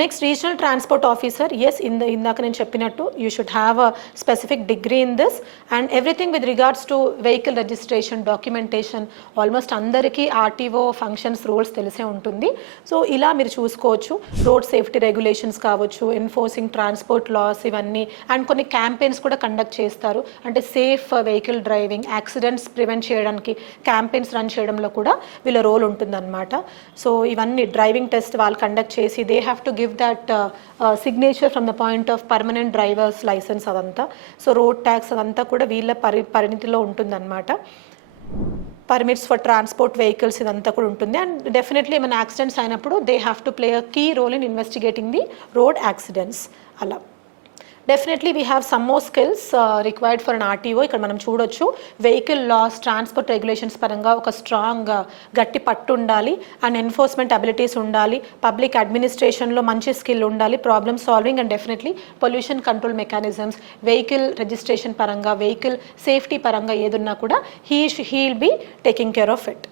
Next regional transport officer, yes ఇందాక నేను చెప్పినట్టు you should have a specific degree in this and everything with regards to vehicle registration, documentation, almost అందరికీ RTO functions rules తెలిసే ఉంటుంది. So ఇలా మీరు చూసుకోవచ్చు. రోడ్ సేఫ్టీ రెగ్యులేషన్స్ కావచ్చు, ఎన్ఫోర్సింగ్ ట్రాన్స్పోర్ట్ లాస్, ఇవన్నీ అండ్ కొన్ని క్యాంపెయిన్స్ కూడా కండక్ట్ చేస్తారు. అంటే safe vehicle driving, accidents prevent చేయడానికి క్యాంపెయిన్స్ రన్ చేయడంలో కూడా వీళ్ళ రోల్ ఉంటుందన్నమాట. సో ఇవన్నీ డ్రైవింగ్ టెస్ట్ వాళ్ళు కండక్ట్ చేసి they have to give that signature from the point of permanent driver's licence అదంతా. సో రోడ్ ట్యాక్స్ అదంతా కూడా వీళ్ళ పరిణితిలో ఉంటుందన్నమాట. పర్మిట్స్ ఫర్ ట్రాన్స్పోర్ట్ వెహికల్స్ ఇదంతా కూడా ఉంటుంది. అండ్ డెఫినెట్లీ ఏమైనా యాక్సిడెంట్స్ అయినప్పుడు they have to play a key role in investigating the road accidents. అలా definitely we have some more skills required for an RTO. ఇక్కడ మనం చూడొచ్చు వెహికల్ లాస్, ట్రాన్స్పోర్ట్ రెగ్యులేషన్స్ పరంగా ఒక స్ట్రాంగ్ గట్టి పట్టు ఉండాలి అండ్ ఎన్ఫోర్స్మెంట్ అబిలిటీస్ ఉండాలి, పబ్లిక్ అడ్మినిస్ట్రేషన్లో మంచి స్కిల్ ఉండాలి, problem solving and definitely pollution control mechanisms, vehicle registration పరంగా, వెహికల్ సేఫ్టీ పరంగా ఏదున్నా కూడా he will be taking care of it.